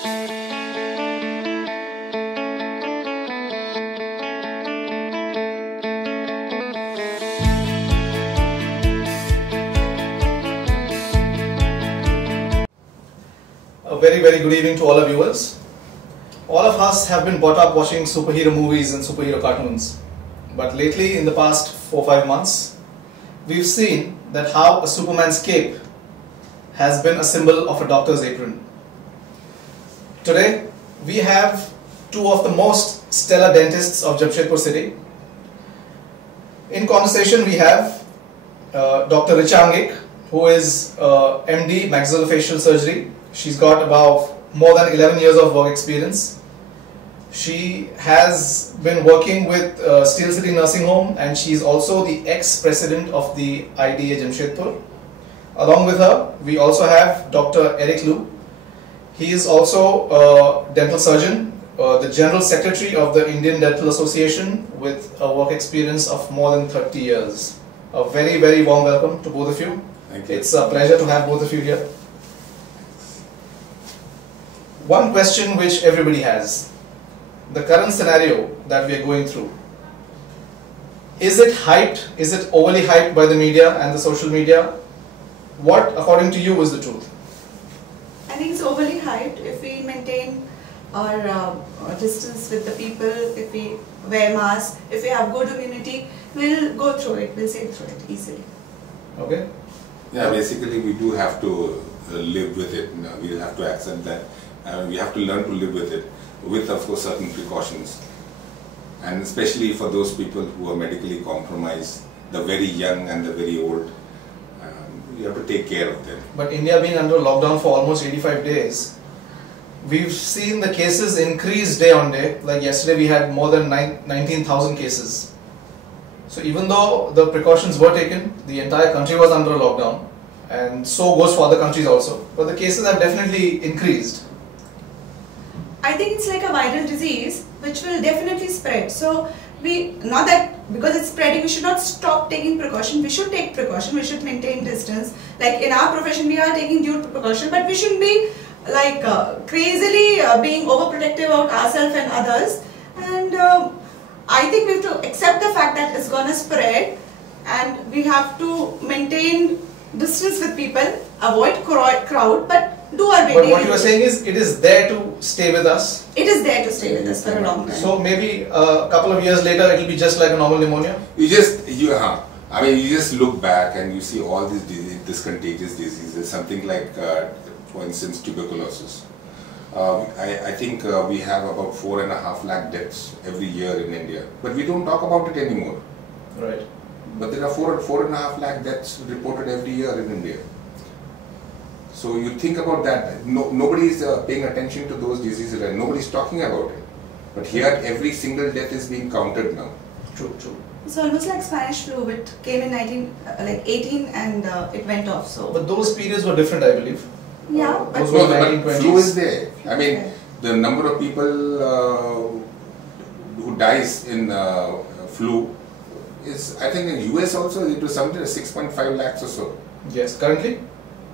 A very, very good evening to all our viewers. All of us have been brought up watching superhero movies and superhero cartoons. But lately, in the past 4-5 months, we've seen that how a Superman's cape has been a symbol of a doctor's apron. Today, we have two of the most stellar dentists of Jamshedpur city. In conversation, we have Dr. Richa Angik, who is MD maxillofacial surgery. She's got about more than 11 years of work experience. She has been working with Steel City Nursing Home, and she's also the ex-president of the IDA Jamshedpur. Along with her, we also have Dr. Eric Liu. He is also a dental surgeon, the General Secretary of the Indian Dental Association with a work experience of more than 30 years. A very, very warm welcome to both of you. Thank you. It's a pleasure to have both of you here. One question which everybody has, the current scenario that we are going through, is it hyped? Is it overly hyped by the media and the social media? What, according to you, is the truth? I think it's overly hyped. If we maintain our distance with the people, if we wear masks, if we have good immunity, we'll go through it, we'll sail through it easily. Okay. Yeah, basically we do have to live with it. We'll have to accept that. We have to learn to live with it, with of course certain precautions. And especially for those people who are medically compromised, the very young and the very old, you have to take care of them. But India being under lockdown for almost 85 days, we've seen the cases increase day on day. Like yesterday we had more than 19,000 cases. So even though the precautions were taken, the entire country was under a lockdown, and so goes for other countries also. But the cases have definitely increased. I think it's like a viral disease which will definitely spread. So not that because it's spreading, we should not stop taking precaution. We should take precaution. We should maintain distance. Like in our profession, we are taking due precaution, but we shouldn't be like crazily being overprotective about ourselves and others. And I think we have to accept the fact that it's gonna spread, and we have to maintain distance with people, avoid crowd, but do our way. But what you are saying is, it is there to stay with us. It is there to stay with us for a long time. So maybe a couple of years later, it will be just like a normal pneumonia. You just look back and you see all these diseases, this contagious diseases, something like, for instance, tuberculosis. I think we have about 4.5 lakh deaths every year in India, but we don't talk about it anymore. Right. But there are 4.5 lakh deaths reported every year in India. So you think about that. Nobody is paying attention to those diseases, and nobody is talking about it. But here, every single death is being counted now. True, true. It's almost like Spanish flu. It came in 18 and it went off. So. But those periods were different, I believe. Yeah, but those were 1920s. Flu is there. I mean, the number of people who dies in flu is, I think in US also it was something like 6.5 lakhs or so. Yes, currently?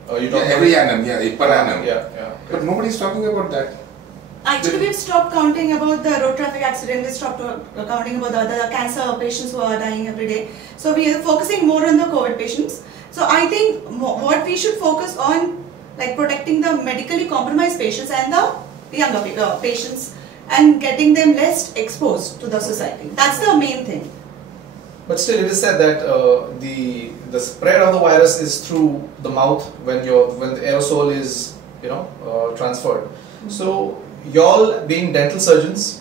Every annum, per annum. Yeah. But nobody is talking about that. Actually, we've stopped counting about the road traffic accident. We stopped counting about the other cancer patients who are dying every day. So we are focusing more on the COVID patients. So I think what we should focus on, like protecting the medically compromised patients and the younger patients, and getting them less exposed to the society. That's the main thing. But still, it is said that the spread of the virus is through the mouth when the aerosol is transferred. So y'all being dental surgeons,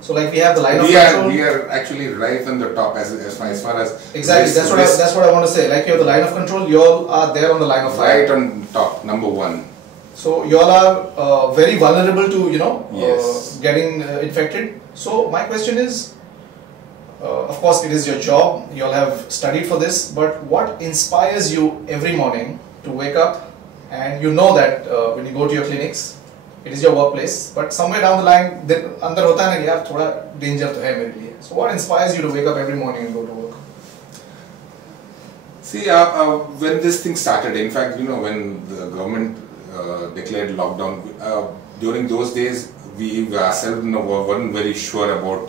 so like we have the line of control. We are actually right on the top as far as exactly. That's what I want to say. Like you have the line of control, y'all are there on the line of fire. Right on top, number one. So y'all are very vulnerable to yes. getting infected. So my question is. Of course, it is your job, you all have studied for this, but what inspires you every morning to wake up and you know that when you go to your clinics, it is your workplace, but somewhere down the line, अंदर होता है ना यार थोड़ा danger तो है मेरे लिए. So what inspires you to wake up every morning and go to work? See, when this thing started, in fact, when the government declared lockdown, during those days, we ourselves weren't very sure about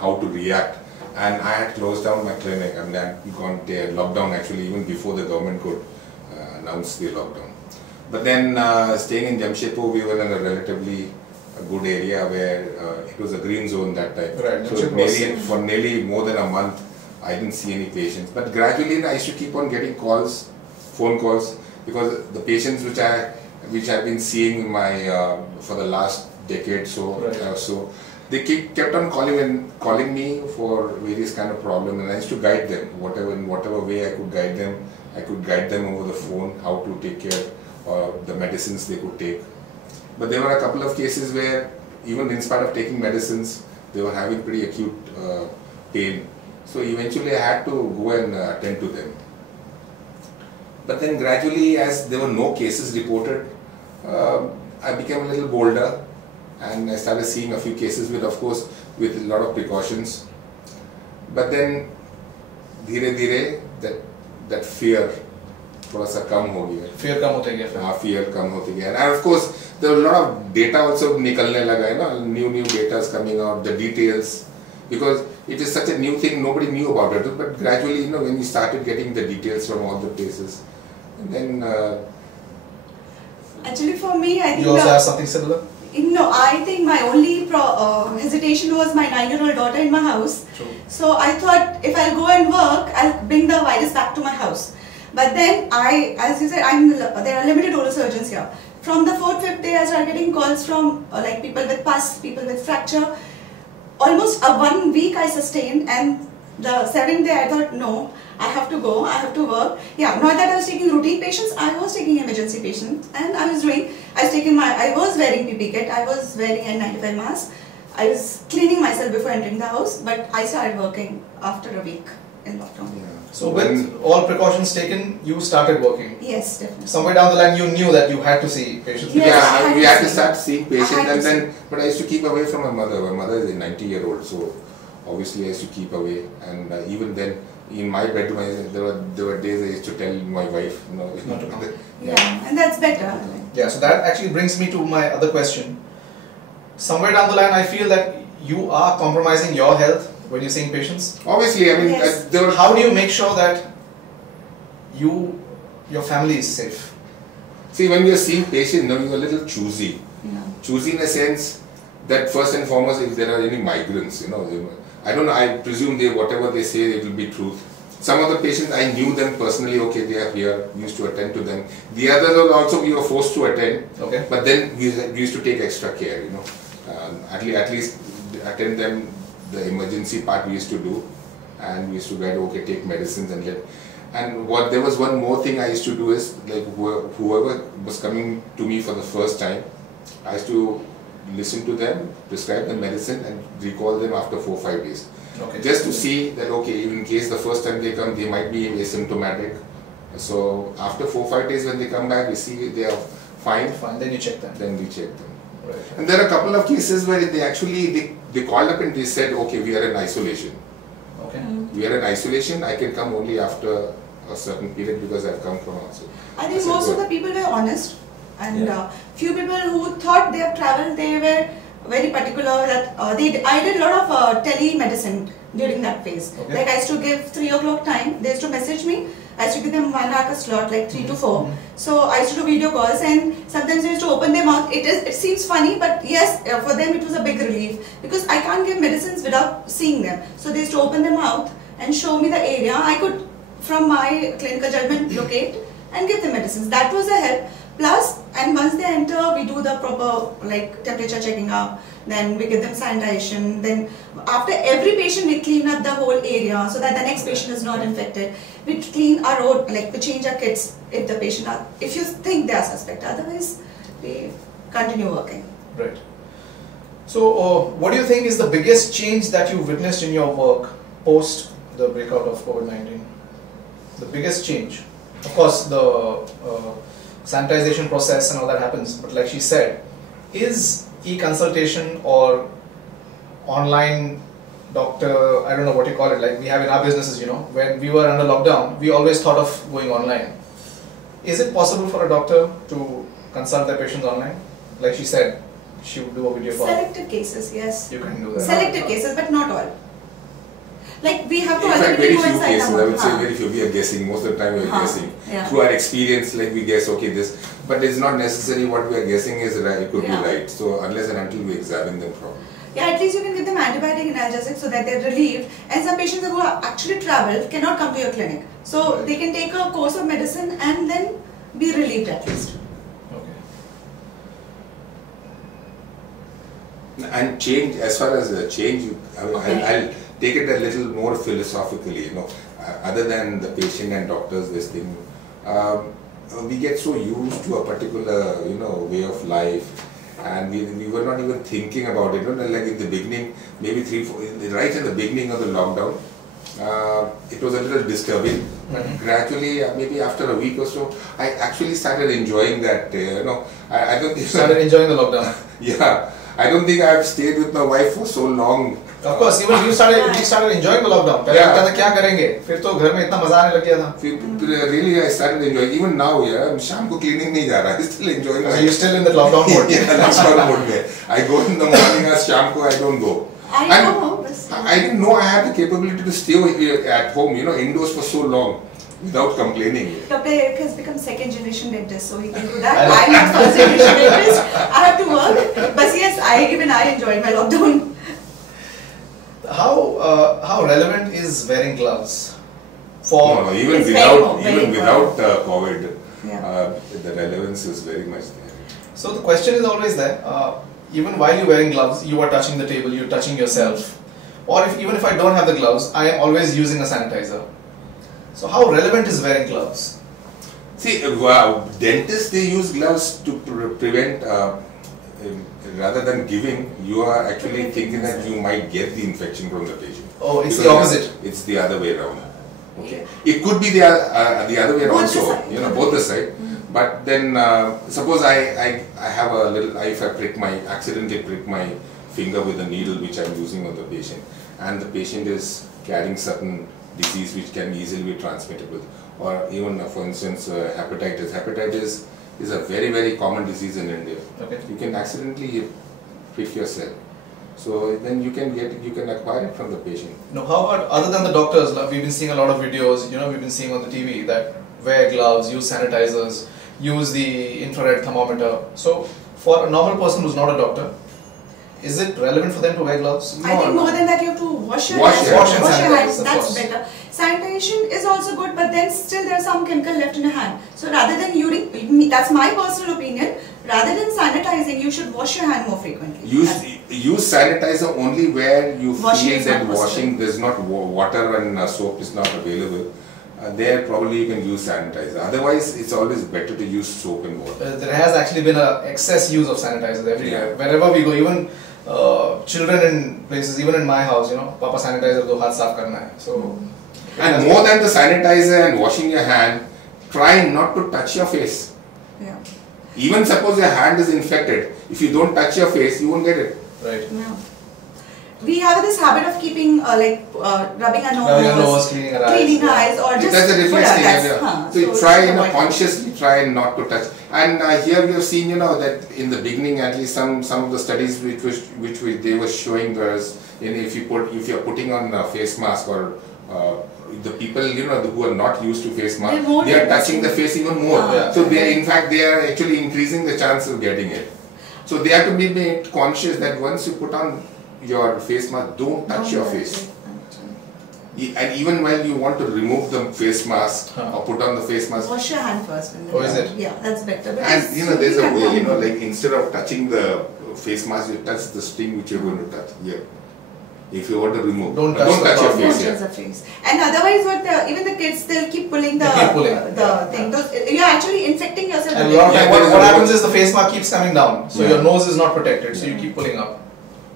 how to react. And I had closed down my clinic. I mean, I had gone there, lockdown actually, even before the government could announce the lockdown. But then staying in Jamshedpur, we were in a relatively good area where it was a green zone that time. Right. So for nearly more than a month, I didn't see any patients. But gradually, I used to keep on getting calls, phone calls, because the patients which I've been seeing for the last decade, so they kept on calling me for various kind of problems, and I used to guide them, in whatever way I could guide them. I could guide them over the phone how to take care of the medicines they could take. But there were a couple of cases where even in spite of taking medicines, they were having pretty acute pain. So eventually I had to go and attend to them. But then gradually, as there were no cases reported, I became a little bolder, and I started seeing a few cases with a lot of precautions. But then, धीरे धीरे that fear थोड़ा सा कम हो गया. Fear कम होते गया. हाँ, fear कम होते गया. And of course, there were a lot of data also निकलने लगा है ना, new data is coming out, the details, because it is such a new thing, nobody knew about it. But gradually, when you started getting the details from all the places, and then actually for me, I think you also have something similar. No, I think my only hesitation was my 9-year-old daughter in my house. True. So I thought if I'll go and work, I'll bring the virus back to my house. But then as you said, there are limited oral surgeons here. From the 4th, 5th day, I started getting calls from like people with pus, people with fracture. Almost 1 week I sustained, and the 7th day I thought, no, I have to go, I have to work. Yeah, not that I was taking routine patients, I was taking emergency patients, and I was wearing PP kit, I was wearing N95 mask, I was cleaning myself before entering the house, but I started working after a week in lockdown. yeah. So with all precautions taken, you started working. Yes, definitely. Somewhere down the line, you knew that you had to see patients. Yes. Yeah, we had to start seeing I patients, had to and then, but I used to keep away from my mother. My mother is a 90-year-old, so obviously I used to keep away. And even then, in my bedroom, there were days I used to tell my wife, Not to come. Yeah, and that's better. Yeah, so that actually brings me to my other question. Somewhere down the line, I feel that you are compromising your health when you're seeing patients. Obviously, I mean, Yes. How do you make sure that your family is safe? see, when you're seeing patients, you're a little choosy. Yeah. Choosy in a sense that first and foremost, if there are any migrants, I don't know, I presume whatever they say, it will be truth. Some of the patients, I knew them personally, okay, they are here, we used to attend to them. The others also, we were forced to attend, Okay. but then we used to take extra care, at least attend them, the emergency part we used to do, and we used to guide, okay, take medicines and there was one more thing I used to do is, like, whoever was coming to me for the first time, I used to listen to them, prescribe the medicine, and recall them after 4 or 5 days. Okay. Just to see that, okay, in case the first time they come, they might be asymptomatic. So after 4 or 5 days when they come back, we see they are fine, Fine, then you check them. then we check them. Right. And there are a couple of cases where they called up and they said, okay, we are in isolation. Okay. We are in isolation, I can come only after a certain period because I've come from outside. I think said, most of "Good." the people were honest, and Yeah. few people who thought they have traveled, they were very particular that I did a lot of telemedicine during that phase. Okay. Like I used to give 3 o'clock time, they used to message me, I used to give them 1 hour slot, like 3 to 4. So I used to do video calls, and sometimes I used to open their mouth. It seems funny, but yes, for them it was a big relief because I can't give medicines without seeing them. So they used to open their mouth and show me the area. I could, from my clinical judgment, locate and give them medicines. That was a help. Plus, and once they enter, we do the proper like temperature checking up. Then we give them sanitation. Then after every patient, we clean up the whole area so that the next patient is not infected. We clean our road, like we change our kits if the patient if you think they are suspect. Otherwise, we continue working. Right. So, what do you think is the biggest change that you witnessed in your work post the breakout of COVID-19? The biggest change? Of course, the sanitization process and all that happens, but like she said, is e-consultation or online doctor, I don't know what you call it, like we have in our businesses, when we were under lockdown, we always thought of going online. Is it possible for a doctor to consult their patients online? like she said, she would do a video call. Selective cases, yes. You can do that. Selective cases, but not all. Like we have to In fact, ultimately very go few inside cases, I would say Huh. very few, we are guessing, most of the time we are guessing. Yeah. Through our experience, like we guess, okay, this, but it's not necessary what we are guessing is right, it could Yeah. be right. So unless and until we examine them properly. Yeah, at least you can give them antibiotic and analgesic so that they're relieved. And some patients who are actually travel cannot come to your clinic. So Right. they can take a course of medicine and then be relieved at least. Okay. And change, as far as change, Okay. I'll take it a little more philosophically, other than the patient and doctors, this thing, we get so used to a particular, way of life, and we were not even thinking about it, like in the beginning, maybe right in the beginning of the lockdown, it was a little disturbing, but gradually, maybe after a week or so, I actually started enjoying that, I don't think... Started enjoying the lockdown. Yeah, I don't think I've stayed with my wife for so long. Of course, even we started enjoying the lockdown. पहले Yeah. कहता था क्या करेंगे? फिर तो घर में इतना मजा आने लग गया था. Really, I started enjoying. Even now, yeah, शाम को cleaning नहीं जा रहा. I'm still enjoying. So you're still in the lockdown mode. Yeah, lockdown mode में. I go in the morning, as शाम को I don't go. I And know. I didn't know I had the capability to stay at home, indoors for so long without complaining. Dr. Eric has become second generation dentist, so he can do that. I'm not first generation dentist. I have to work. But yes, I enjoyed my lockdown. How relevant is wearing gloves for? No, even It's very without COVID, Yeah. the relevance is very much there. So the question is always there. Even while you're wearing gloves, you are touching the table, you're touching yourself. Or even if I don't have the gloves, I am always using a sanitizer. So how relevant is wearing gloves? See, dentists, they use gloves to prevent, rather than giving, you are actually thinking that you might get the infection from the patient. Oh, it's Because the opposite. It's the other way around. Okay. It could be the other way around, Both the so, side. both the side. But then, suppose I have a little, if I accidentally prick my finger with a needle which I'm using on the patient, and the patient is carrying certain disease which can easily be transmittable, or even, for instance, hepatitis. Hepatitis is a very, very common disease in India. Okay. You can accidentally prick yourself. So then you can acquire it from the patient. Now, how about other than the doctors? Like, we've been seeing a lot of videos, we've been seeing on the TV that wear gloves, use sanitizers, use the infrared thermometer. So, for a normal person who's not a doctor, is it relevant for them to wear gloves? I think more than that, you have to wash your Wash hands. your hands. Wash and your hands. sanitize, of That's course. better. Sanitation is also good, but then still there's some chemical left in your hand. So rather than using, that's my personal opinion. Rather than sanitizing, you should wash your hand more frequently. Use sanitizer only where you Washing feel is that not washing, there's not water and soap is not available. There probably you can use sanitizer. Otherwise, it's always better to use soap and water. There has actually been an excess use of sanitizers everywhere. Yeah. Wherever we go, even children in places, even in my house, Papa sanitizer, do haath saaf karna hai. So, And more than the sanitizer and washing your hand, try not to touch your face. Yeah. Even suppose your hand is infected, if you don't touch your face, you won't get it. right. Yeah. We have this habit of keeping rubbing our nose, Rubbing our nose, cleaning our eyes, or just That's a reflex thing. that's- Yeah. So you so try, just avoid it. consciously try not to touch. And here we have seen, that in the beginning, at least some of the studies they were showing us, if you're putting on a face mask or the people who are not used to face mask, They're more they are likely touching to- the face even more. Ah. So in fact they are actually increasing the chance of getting it. So they have to be made conscious that once you put on your face mask, don't touch your face. And even while you want to remove the face mask or put on the face mask, Wash your hand first. And then Oh, is it? Yeah, that's better. and because there's you a can way, harm them. like instead of touching the face mask, you touch the string which you're going to touch here. If you want to remove, Don't but touch the your top. face Touches here. the face. And otherwise, even the kids, they'll keep pulling the They keep pulling, thing. You're actually infecting yourself. And with a lot of it. time, Yeah, there is what a- happens is the face mask keeps coming down, so Yeah. your nose is not protected, so you keep pulling up.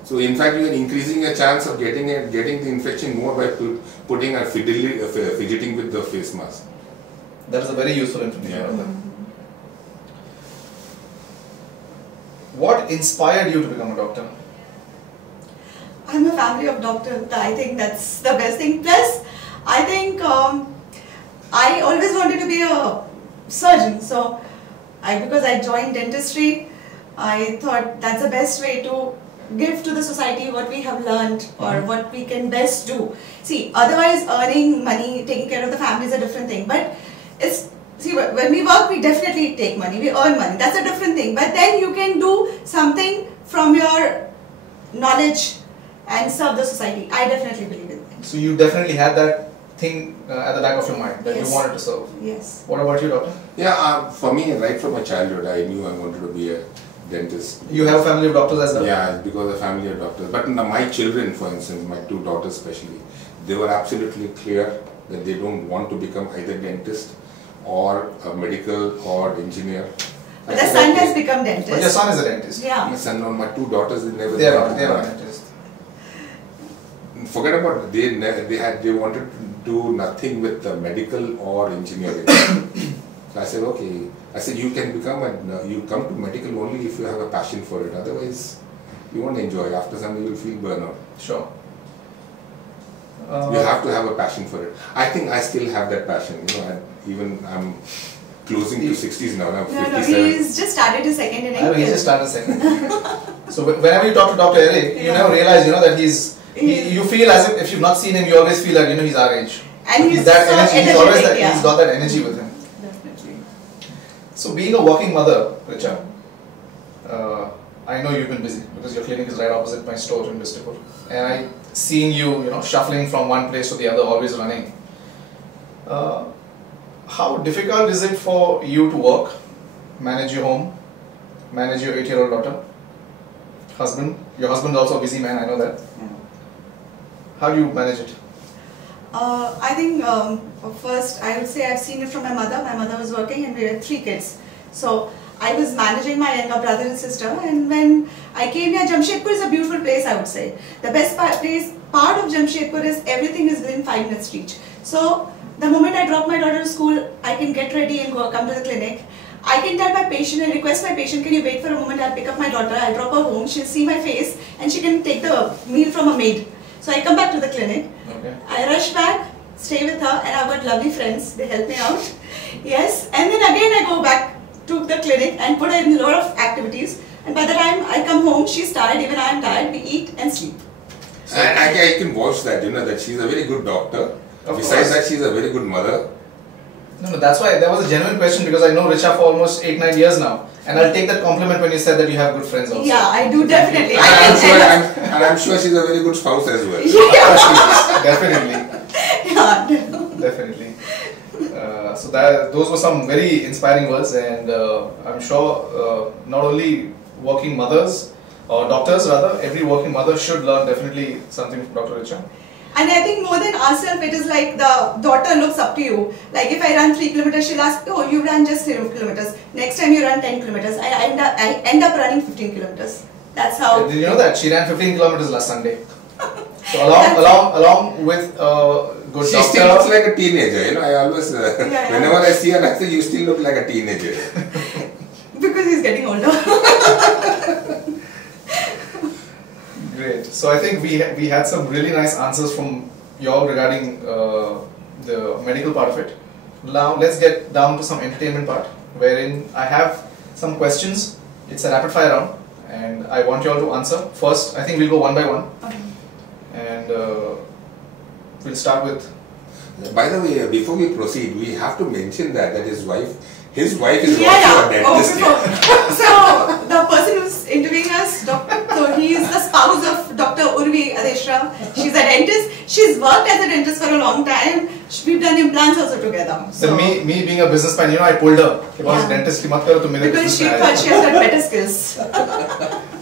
So in fact, you are increasing your chance of getting the infection more by putting fidgeting with the face mask. That is a very useful information. Yeah. Of that. What inspired you to become a doctor? I'm a family of doctors. I think that's the best thing. Plus, I think I always wanted to be a surgeon. So, because I joined dentistry, I thought that's the best way to give to the society what we have learned or what we can best do. See, otherwise earning money, taking care of the family is a different thing. But it's, see, when we work, we definitely take money, we earn money. That's a different thing. But then you can do something from your knowledge and serve the society. I definitely believe in it. So you definitely had that thing at the back of your mind that Yes. you wanted to serve. Yes. What about you, doctor? Yeah, for me, right from my childhood, I knew I wanted to be a dentist. You have a family of doctors as well? Yeah, because of family of doctors. But now my children, for instance, my two daughters especially, they were absolutely clear that they don't want to become either dentist or a medical or engineer. But I the said, son okay. has become dentist. But your son is a dentist. Yeah. My son, no, my two daughters, they never. They are not dentists. Forget about it. They wanted to do nothing with medical or engineering. So I said, okay. I said, you can become you come to medical only if you have a passion for it. Otherwise, you won't enjoy. After some, you will feel burnout. Sure. You have to have a passion for it. I think I still have that passion. You know, even I'm closing to 60s now. I'm No, 57. he's just started his second inning. I know, he just started second. So whenever you talk to Dr. Eric, you never realize, that you feel as if you've not seen him, you always feel that, he's our age. And he's that so energy, he's always energetic, he's got that energy with him. Definitely. So being a working mother, Richa, I know you've been busy because your clinic is right opposite my store in Vistipur. And I seeing you, shuffling from one place to the other, always running. How difficult is it for you to work, manage your home, manage your 8-year-old daughter, husband? Your husband is also a busy man, I know that. Yeah. How do you manage it? I think first I would say I've seen it from my mother. My mother was working and we had 3 kids. So I was managing my younger brother and sister, and when I came here, Jamshedpur is a beautiful place, I would say. The best part of Jamshedpur is everything is within 5 minutes reach. So the moment I drop my daughter to school, I can get ready and come to the clinic. I can tell my patient and request my patient, can you wait for a moment, I'll pick up my daughter, I'll drop her home, she'll see my face and she can take the meal from a maid. So I come back to the clinic, Okay. I rush back, stay with her, and I've got lovely friends, they help me out. Yes, and then again I go back to the clinic and put her in a lot of activities, and by the time I come home, she's tired, even I am tired, we eat and sleep. And I can vouch that, that she's a very good doctor. Of Besides course. that, she's a very good mother. No, that's why that was a genuine question because I know Richa for almost 8-9 years now. And I'll take that compliment when you said that you have good friends also. Yeah, I do definitely. And I'm sure she's a very good spouse as well. Definitely. Yeah. Definitely. So those were some very inspiring words, and I'm sure not only working mothers or doctors rather, every working mother should learn definitely something from Dr. Richa. And I think more than ourselves, it is like the daughter looks up to you. Like if I run 3 kilometers, she'll ask, oh, you ran just 3 kilometers. Next time you run 10 kilometers. I end up running 15 kilometers. That's how. Did you know that she ran 15 kilometers last Sunday? So along with good She doctor. still looks like a teenager, I always, yeah. whenever I see her, I say, you still look like a teenager. Because he's getting older. Great. So I think we had some really nice answers from y'all regarding the medical part of it. Now let's get down to some entertainment part, wherein I have some questions. It's a rapid fire round, and I want y'all to answer. First, I think we'll go one by one, Okay. and we'll start with. By the way, before we proceed, we have to mention that his wife is also a Oh, dentist. so the person who's interviewing us, so he is the spouse of Dr. Urvi Adeshram. She's a dentist. She's worked as a dentist for a long time. We've done implants also together. So me being a businessman, I pulled her. It was Yeah. dentist ki mat karo to mere Because she businessman thought aaye. she has got better skills.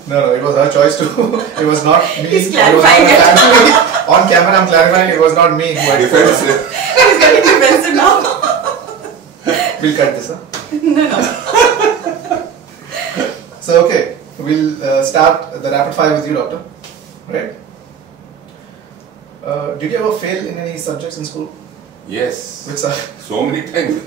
No, it was her choice too. It was not me. He's It was clarifying it. actually, on camera I'm clarifying it was not me who had Defensive. He's getting defensive now. We'll cut this, huh? No. So okay, we'll start the rapid fire with you, doctor. Right? Did you ever fail in any subjects in school? Yes. Which are So many times.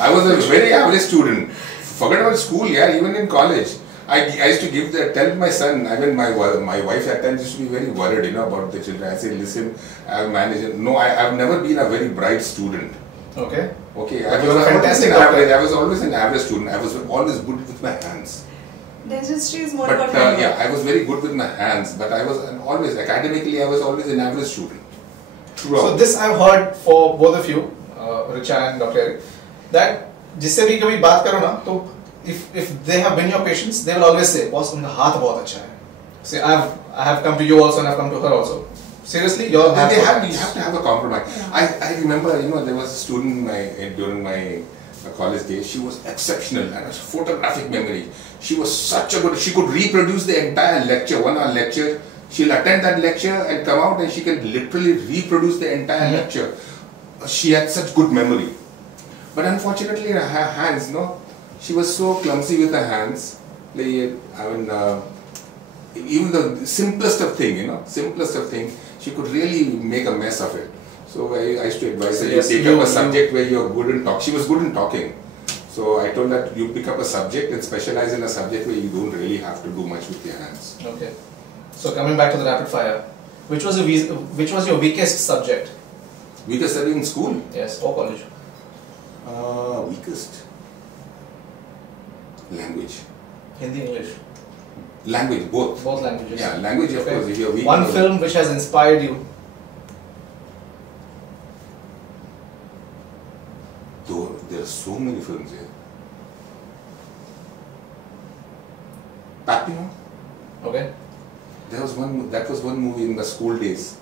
I was a very average student. Forget about school, even in college. I used to tell my son, my wife at times used to be very worried, about the children. I say, listen, I've managed. No, I've never been a very bright student. okay. Okay, But you were a fantastic average. doctor. I was always an average student. I was always good with my hands. Dentistry is more But about handwork. yeah, I was very good with my hands, but I was always, academically, I was always an average student. Throughout. So this I've heard for both of you, Richa and Dr. Eric, that जिससे भी कभी बात करो ना तो if they have been your patients, they will always say, boss उनका हाथ बहुत अच्छा है. See, I have come to you also and I've come to her also. Seriously, your you have to have a compromise. Yeah. I remember, there was a student during my college days. She was exceptional and a photographic memory. She was such a good. She could reproduce the entire lecture, 1 hour lecture. She'll attend that lecture and come out and she can literally reproduce the entire lecture. She had such good memory. But unfortunately, her hands, she was so clumsy with her hands. Even the simplest of thing, she could really make a mess of it. So I used to advise her, you take up a subject where you're good in talk. She was good in talking. So I told her, you pick up a subject and specialize in a subject where you don't really have to do much with your hands. Okay. So coming back to the rapid fire, which was your weakest subject? Weakest study in school? Yes, or college? Weakest? Language. Hindi, English? Language, both. Both languages. Yeah, language of course. If you're weak. One film which has inspired you? Though there are so many films here. Papillon. Okay. That was one movie in the school days.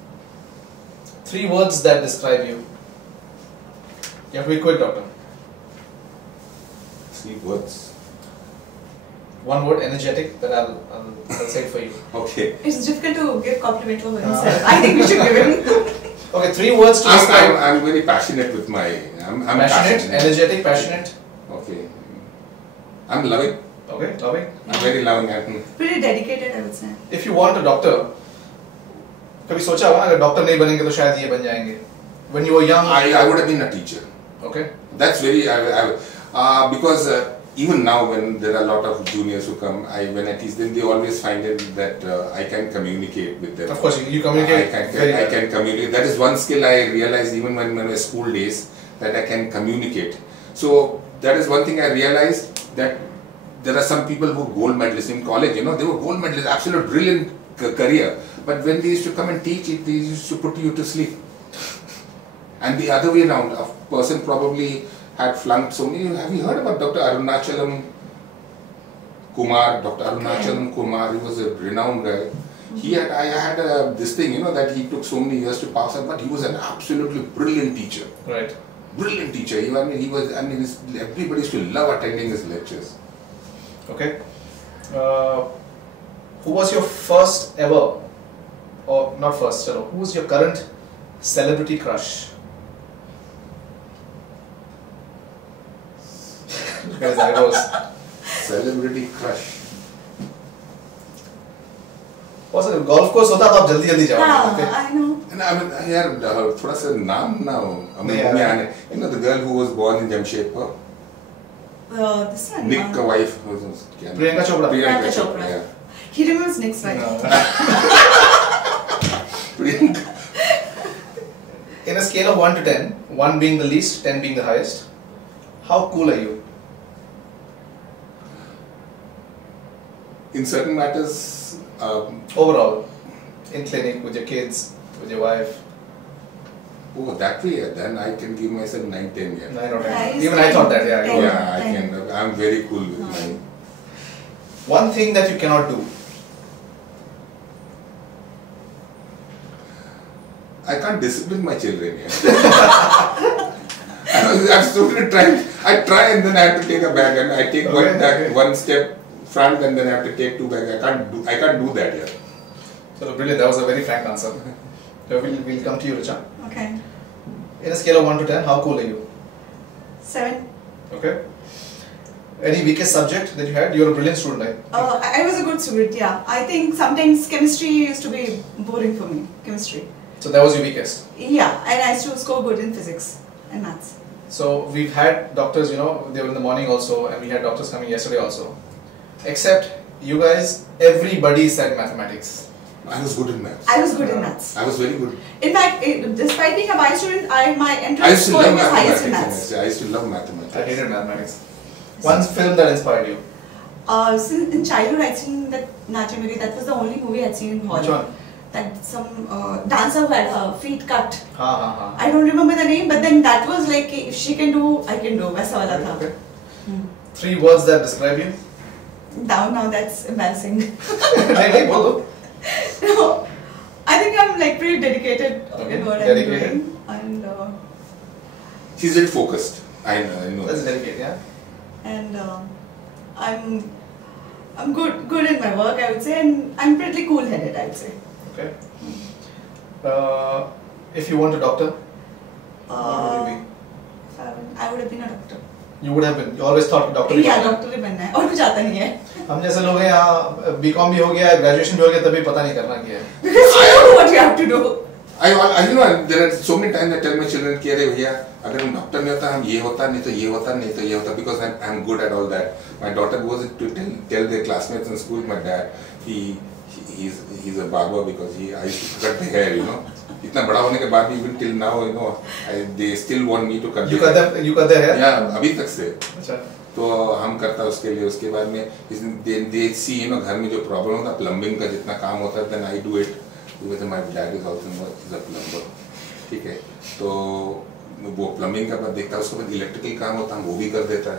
3 words that describe you. You have to be quick, doctor. 3 words. 1 word, energetic, then I'll say it for you. Okay. It's difficult to give compliment to himself. I think we should give him. Okay, 3 words to describe. I'm very passionate with my. I'm passionate, energetic, passionate. Okay. I'm loving. Okay, loving. I'm very loving. Pretty dedicated, I would say. If you want a doctor, कभी सोचा होगा अगर doctor नहीं बनेंगे तो शायद ये बन जाएंगे. When you were young, I would have been a teacher. Okay. That's very because even now when there are a lot of juniors who come, when I teach them, they always find it that I can communicate with them. Of course, you communicate. I can communicate. That is one skill I realized even when my school days, that I can communicate. So that is one thing I realized, that there are some people who are gold medalists in college. They were gold medalists, absolute brilliant career. But when they used to come and teach it, they used to put you to sleep. And the other way around, a person probably had flunked so many. Have you heard about Dr. Arunachalam Kumar? Dr. Arunachalam Kumar, he was a renowned guy. I had this thing, that he took so many years to pass on, but he was an absolutely brilliant teacher. Right. Brilliant teacher. Everybody used to love attending his lectures. Okay. Who was your first ever, or not first, who was your current celebrity crush? Look at his eyebrows. Celebrity crush. Also, golf course होता तो आप जल्दी जाओगे. I know. And I mean, यार थोड़ा सा नाम now. The girl who was born in Jamshedpur. This one. Nick's wife. Priyanka Chopra. Priyanka Chopra. Yeah. He remembers Nick's wife. Priyanka. In a scale of 1 to 10, 1 being the least, 10 being the highest, how cool are you? In certain matters, Overall, in clinic, with your kids, with your wife. That way, then I can give myself 9, 10 years. 9 or 10. Yeah, Even I thought that, yeah. 10. Yeah, I can. I'm very cool with mine. One thing that you cannot do. I can't discipline my children yet. I'm stupid trying. I try and then I have to take a bag and I take one step front and then I have to take 2 bags. I can't do that yet. So brilliant. That was a very frank answer. So we'll come to you, Richa. Okay. In a scale of 1 to 10, how cool are you? 7. Okay. Any weakest subject that you had? You're a brilliant student, right? I was a good student, yeah. I think sometimes chemistry used to be boring for me. Chemistry. So that was your weakest. Yeah, and I used to score good in physics and maths. So we've had doctors, they were in the morning also, and we had doctors coming yesterday also. Except you guys, everybody said mathematics. I was good in maths. I was good in maths. I was very good. In fact, despite being a bio student, my I entrance used to score love was highest in mathematics. maths. I used to love mathematics. I hated mathematics. One film that inspired you. Since in childhood I'd seen that Nache Mere, that was the only movie I'd seen in hall. Which one? That some dancer who had her feet cut. Ha. I don't remember the name, but then that was like, if she can do, I can do. वैसा वाला था. Okay. 3 words that describe you. Now that's embarrassing. नहीं बोलो. No, I think I'm like pretty dedicated in what I'm Dedicated. doing, and She's very focused. I know. That's dedicated, yeah. and I'm good in my work, I would say, and I'm pretty cool-headed, I'd say. Okay. If you want a doctor, what would you be? I would have been a doctor. You would have been. You always thought doctor. Yeah, doctor ही बनना है और कुछ आता नहीं है. हम जैसे लोग हैं यहाँ B.Com भी हो गया, graduation भी हो गया, तभी पता नहीं करना क्या है. Because you know what you have to do. I you know there are so many times I tell my children कि अरे भैया अगर हम डॉक्टर नहीं होता हम ये होता नहीं तो ये होता नहीं तो ये होता because I'm good at all that. My daughter goes to tell their classmates in school, my dad he's a barber because I used to cut the hair, you know. इतना बड़ा होने के बाद भी even till now, you know, they still want me to cut. You cut their hair? Yeah, अभी तक से. अच्छा. तो हम करता उसके लिए उसके बाद में they see, you know, घर में जो प्रॉब्लम होता प्लम्बिंग का जितना काम होता है then I do it because my dad is also a plumber. ठीक है तो वो प्लम्बिंग का बाद देखता है उसके बाद इलेक्ट्रिकल काम होता है वो भी कर देता है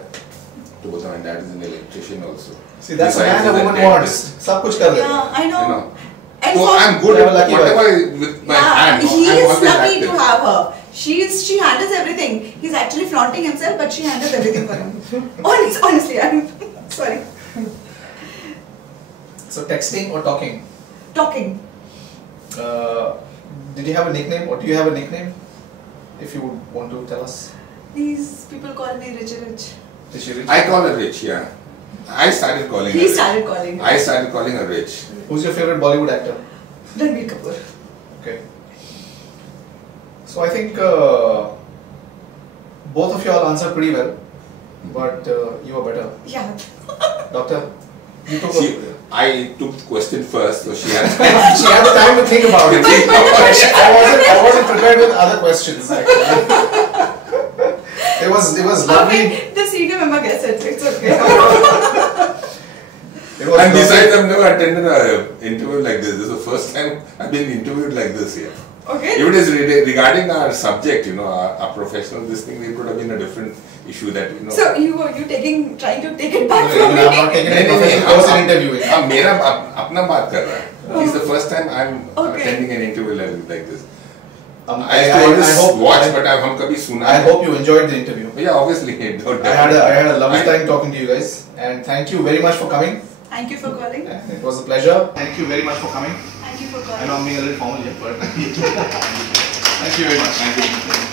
तो बोलता my dad is an electrician also. See, that's a man a woman wants. सब कुछ कर देता. Yeah, I know. You know. And So for, I'm good Yeah, at lucky whatever with my hand. he I'm is always lucky active. to have her. She handles everything. He's actually flaunting himself, but she handles everything for him. Honestly, I'm sorry. So texting or talking? Talking. Did you have a nickname or do you have a nickname? If you would want to tell us. These people call me Rich. Did she reach? I call her Rich, yeah. I started calling her He Rich. started calling her. I started calling her Rich. Who's your favorite Bollywood actor? Ranbir Kapoor. Okay. So I think both of you all answered pretty well, but you are better. Yeah. Doctor, you took I took the question first, so she had she had the time to think about it. I wasn't prepared with other questions actually. It was lovely. Okay, the senior member gets it. It's okay. It was and besides, lovely. I've never attended an interview like this. This is the first time I've been interviewed like this here. Okay. If it is regarding our subject, you know, our professional, this thing, it could have been a different issue that, you know. So you trying to take it back No, from I'm me? not taking any professional course in interviewing. अब मेरा अपना बात कर रहा है. It's the first time I'm Okay. attending an interview like this. I I always hope watch, but हम कभी सुना. I hope you enjoyed the interview. Yeah, obviously. I had a lovely time talking to you guys, and thank you very much for coming. Thank you for calling. And it was a pleasure. Thank you very much for coming. Thank you for I calling. know I'm being a little formal here, but thank you very much. Thank you.